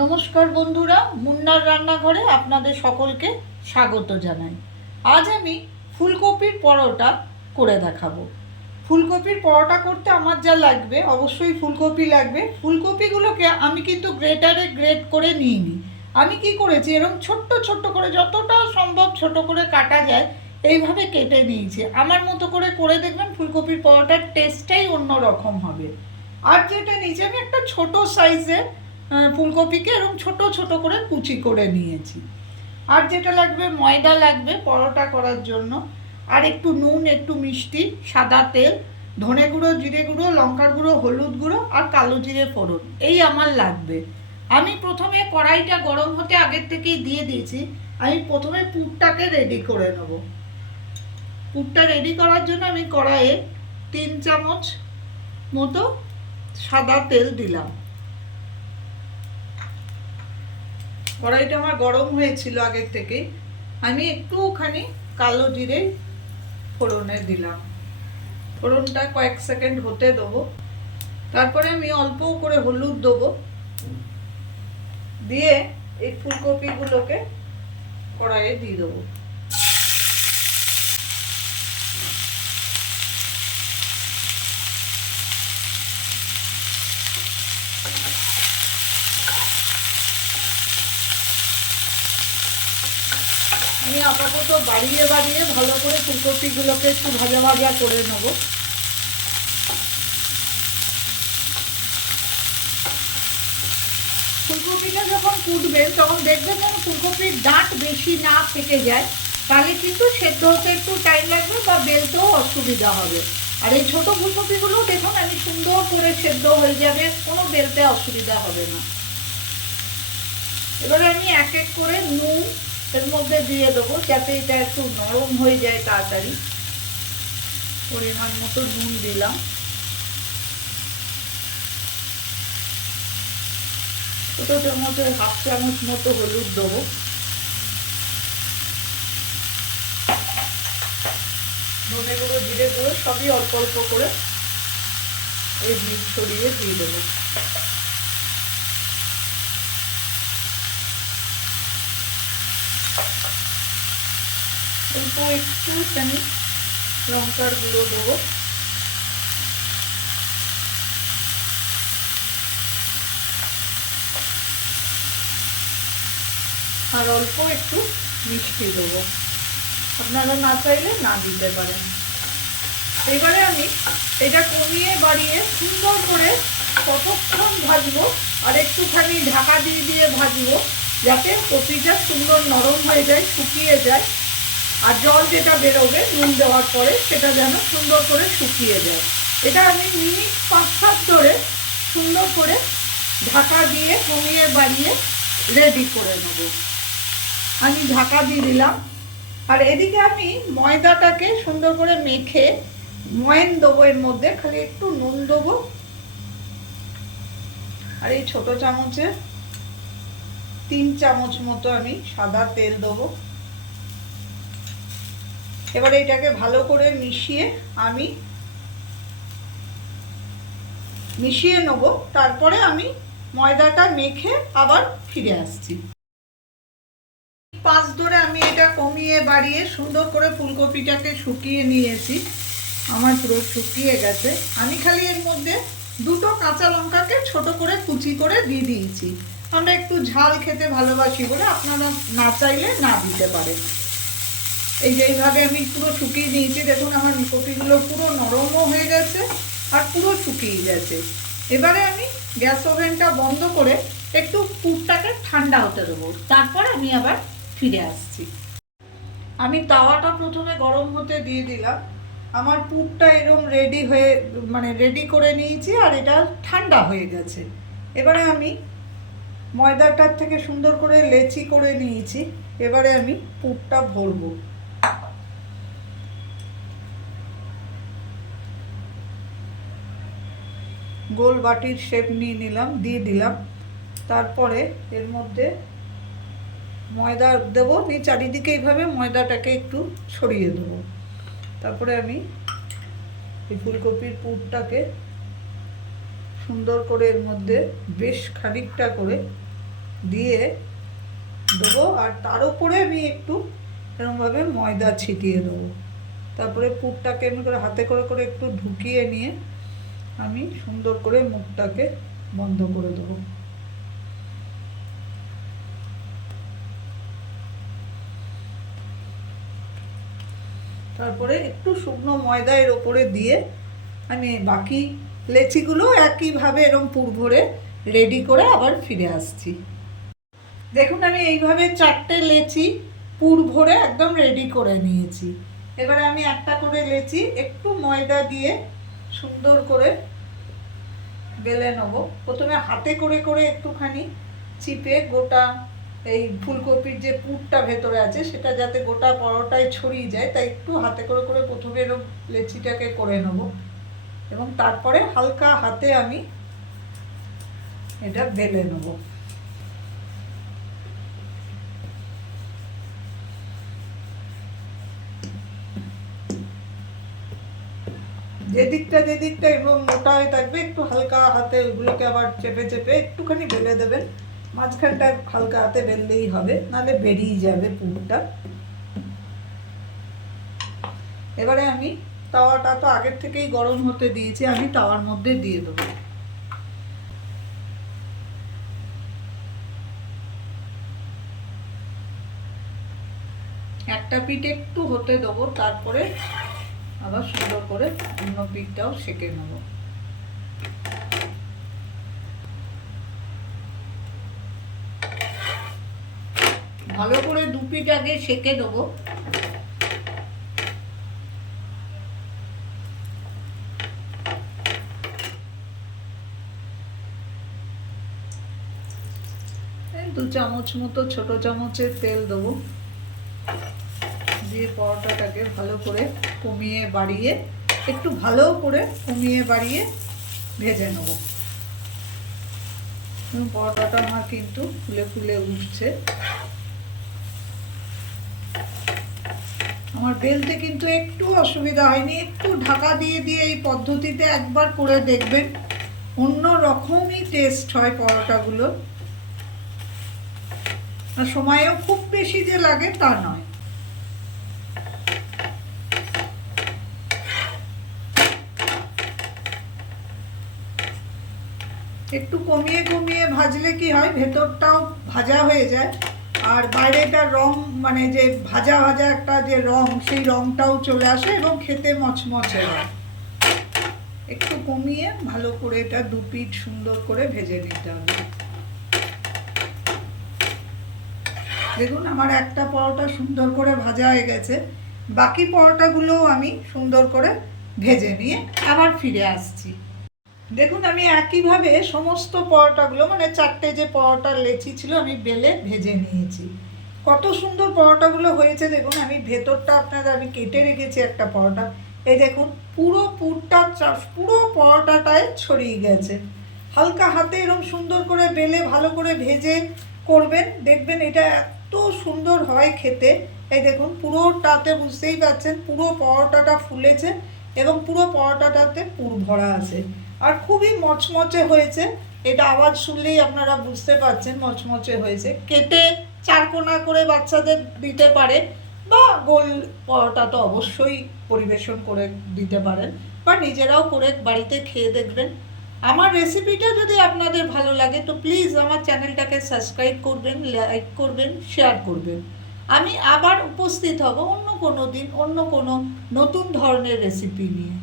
নমস্কার বন্ধুরা, মুন্নার রান্নাঘরে আপনাদের সকলকে স্বাগত জানাই। আজ আমি ফুলকপির পরোটা করে দেখাবো। ফুলকপির পরোটা করতে আমার যা লাগবে, অবশ্যই ফুলকপি লাগবে। ফুলকপিগুলোকে আমি কিন্তু গ্রেটারে গ্রেট করে নিইনি। আমি কি করেছি, এরকম ছোট্ট ছোট্ট করে, যতটা সম্ভব ছোট করে কাটা যায় এইভাবে কেটে নিয়েছি। আমার মতো করে দেখবেন ফুলকপির পরোটার টেস্টটাই অন্য রকম হবে। আর যেটা নিয়েছি, আমি একটা ছোট সাইজের ফুলকপিকে এরকম ছোট ছোট করে কুচি করে নিয়েছি। আর যেটা লাগবে, ময়দা লাগবে পরোটা করার জন্য, আর একটু নুন, একটু মিষ্টি, সাদা তেল, ধনে গুঁড়ো, জিরে গুঁড়ো, লঙ্কার গুঁড়ো, হলুদ গুঁড়ো আর কালো জিরে ফোড়ন, এই আমার লাগবে। আমি প্রথমে কড়াইটা গরম হতে আগের থেকেই দিয়ে দিয়েছি। আমি প্রথমে পুরটাকে রেডি করে নেব। পুরটা রেডি করার জন্য আমি কড়াইয়ে 3 চামচ মতো সাদা তেল দিলাম। কড়াইটা আমার গরম হয়েছিল আগের থেকে। আমি একটুখানি কালো জিরে ফোড়নে দিলাম। ফোড়নটা কয়েক সেকেন্ড হতে দেবো। তারপরে আমি অল্প করে হলুদ দেবো, দিয়ে এই ফুলকপিগুলোকে কড়াইয়ে দিয়ে দেবো। আমি আপাতত বাড়িয়ে ভালো করে ফুলকপিগুলোকে একটু ভাজা ভাজা করে নেবো। ফুলকপিটা যখন কুটবেন তখন দেখবেন যেন ফুলকপির ডাঁট বেশি না থেকে যায়, তাহলে কিন্তু সেদ্ধ হতে একটু টাইম লাগবে বা বেলতেও অসুবিধা হবে। আর এই ছোটো ফুলকপিগুলো দেখুন আমি সুন্দর করে সেদ্ধ হয়ে যাবে, কোনো বেলতে অসুবিধা হবে না। এবারে আমি এক এক করে নুন এর মধ্যে দিয়ে দেবো, যাতে এটা একটু নরম হয়ে যায় তাড়াতাড়ি। পরিমাণ মতো নুন দিলাম। ছোটো চামচের হাফ চামচ মতো হলুদ দেবো। ধনে গুঁড়ো, জিরে গুঁড়ো সবই অল্প অল্প করে এই বীজ ছড়িয়ে দিয়ে দেবো। অল্প একটুখানি লঙ্কার গুঁড়ো দেবো। আর অল্প একটু মিষ্টি দেবো, আপনারা না চাইলে না দিতে পারেন। এবারে আমি এটা কমিয়ে বাড়িয়ে সুন্দর করে কতক্ষণ ভাজবো, আর একটুখানি ঢাকা দিয়ে ভাজবো, যাতে কপিটা সুন্দর নরম হয়ে যায়, শুকিয়ে যায়। আর জল যেটা বেরোবে নুন দেওয়ার পরে, সেটা যেন সুন্দর করে শুকিয়ে যায়। এটা আমি মিনিট 5-7 ধরে সুন্দর করে ঢাকা দিয়ে কমিয়ে বাড়িয়ে রেডি করে নেব। আমি ঢাকা দিয়ে দিলাম। আর এদিকে আমি ময়দাটাকে সুন্দর করে মেখে ময়ান দেবো। এর মধ্যে খালি একটু নুন দেবো, আর এই ছোট চামচে 3 চামচ মতো আমি সাদা তেল দেবো। এবারে এটাকে ভালো করে আমি মিশিয়ে নেবো। তারপরে আমি ময়দাটা মেখে আবার ফিরে আসছি। 5 ধরে আমি এটা কমিয়ে বাড়িয়ে সুন্দর করে ফুলকপিটাকে শুকিয়ে নিয়েছি। আমার পুরো শুকিয়ে গেছে। আমি খালি এর মধ্যে 2টো কাঁচা লঙ্কাকে ছোট করে কুচি করে দিয়ে দিয়েছি। আমরা একটু ঝাল খেতে ভালোবাসি বলে, আপনারা না চাইলে না দিতে পারেন। এই যে এইভাবে আমি পুরো শুকিয়ে নিয়েছি। দেখুন আমার কপিগুলো পুরো নরমও হয়ে গেছে আর পুরো শুকিয়ে গেছে। এবারে আমি গ্যাস ওভেনটা বন্ধ করে একটু পুরটাকে ঠান্ডা হতে দেবো, তারপর আমি আবার ফিরে আসছি। আমি তাওয়াটা প্রথমে গরম হতে দিয়ে দিলাম। আমার পুরটা এরকম রেডি করে নিয়েছি, আর এটা ঠান্ডা হয়ে গেছে। এবারে আমি ময়দাটার থেকে সুন্দর করে লেচি করে নিয়েছি। এবারে আমি পুরটা ভরবো। গোল বাটির শেপ নিয়ে নিলাম, দিয়ে দিলাম। তারপরে এর মধ্যে ময়দা দেবো। চারিদিকে এইভাবে ময়দাটাকে একটু ছড়িয়ে দেবো। তারপরে আমি এই ফুলকপির পুরটাকে সুন্দর করে এর মধ্যে বেশ খানিকটা করে দিয়ে দেবো, আর তার উপরে আমি একটু এরকমভাবে ময়দা ছিটিয়ে দেবো। তারপরে পুরটাকে আমি করে হাতে করে করে একটু ঢুকিয়ে নিয়ে আমি সুন্দর করে মুখটাকে বন্ধ করে দেবো। তারপরে একটু শুকনো ময়দা এর ওপরে দিয়ে আমি বাকি লেচিগুলো একইভাবে এরকম পুর ভরে রেডি করে আবার ফিরে আসছি। দেখুন আমি এইভাবে 4টে লেচি পুর ভরে একদম রেডি করে নিয়েছি। এবারে আমি একটা করে লেচি একটু ময়দা দিয়ে সুন্দর করে বেলে নেবো। প্রথমে হাতে করে করে একটুখানি চিপে গোটা এই ফুলকপির যে পুরটা ভেতরে আছে সেটা যাতে গোটা পরোটায় ছড়িয়ে যায়, তাই একটু হাতে করে করে প্রথমে এরকম লেচিটাকে করে নেব এবং তারপরে হালকা হাতে আমি এটা বেলে নেব। যেদিকটা এবং মোটা হয়ে থাকবে একটু হালকা হাতে ওগুলোকে আবার চেপে চেপে একটুখানি বেলে দেবেন। মাঝখানটা হালকা হাতে বেললেই হবে, নাহলে বেরিয়ে যাবে পুরটা। এবারে আমি তাওয়াটা তো আগের থেকেই গরম হতে দিয়েছি, আমি তাওয়ার মধ্যে দিয়ে দেবো। একটা পিঠ একটু হতে দেবো, তারপরে আবার সুন্দর করে অন্য পিঠটাও সেঁকে নেব। ভালো করে 2 পিঠ আগে সেঁকে দেবো। এই 2 চামচ মতো ছোট চামচের তেল দেবো, দিয়ে পরোটাটাকে ভালো করে কমিয়ে বাড়িয়ে একটু ভালো করে কমিয়ে বাড়িয়ে ভেজে নেব। পরোটাটা আমার কিন্তু ফুলে ফুলে উঠছে। আমার বেলতে কিন্তু একটু অসুবিধা হয়নি, একটু ঢাকা দিয়ে দিয়ে এই পদ্ধতিতে একবার করে দেখবেন, অন্য রকমই টেস্ট হয় পরোটাগুলো। আর সময়ও খুব বেশি যে লাগে তা নয়। একটু কমিয়ে কমিয়ে ভাজলে কি হয়, ভেতরটাও ভাজা হয়ে যায় আর বাইরেটার রং মানে যে ভাজা ভাজা একটা যে রং, সেই রংটাও চলে আসে এবং খেতে মচমচে হয়। একটু কমিয়ে ভালো করে এটা 2 পিঠ সুন্দর করে ভেজে নিতে হবে। দেখুন আমার একটা পরোটা সুন্দর করে ভাজা হয়ে গেছে, বাকি পরোটাগুলোও আমি সুন্দর করে ভেজে নিয়ে আবার ফিরে আসছি। দেখুন আমি একইভাবে সমস্ত পরোটাগুলো মানে 4টে যে পরোটার লেচি ছিল আমি বেলে ভেজে নিয়েছি। কত সুন্দর পরোটাগুলো হয়েছে দেখুন। আমি ভেতরটা আপনাদের আমি কেটে রেখেছি একটা পরোটা, এই দেখুন পুরো পুরটা পুরো পরোটাটায় ছড়িয়ে গেছে। হালকা হাতে এরকম সুন্দর করে বেলে ভালো করে ভেজে করবেন, দেখবেন এটা এত সুন্দর হয় খেতে। এই দেখুন পুরোটাতে বুঝতেই পারছেন পুরো পরোটাটা ফুলেছে এবং পুরো পরোটাটাতে পুর ভরা আছে আর খুবই মচমচে হয়েছে। এটা আওয়াজ শুনলেই আপনারা বুঝতে পারছেন মচমচে হয়েছে। কেটে 4 কোনা করে বাচ্চাদের দিতে পারে বা গোল পরোটা তো অবশ্যই পরিবেশন করে দিতে পারেন বা নিজেরাও করে বাড়িতে খেয়ে দেখবেন। আমার রেসিপিটা যদি আপনাদের ভালো লাগে তো প্লিজ আমার চ্যানেলটাকে সাবস্ক্রাইব করবেন, লাইক করবেন, শেয়ার করবেন। আমি আবার উপস্থিত হব অন্য কোনো দিন অন্য কোনো নতুন ধরনের রেসিপি নিয়ে।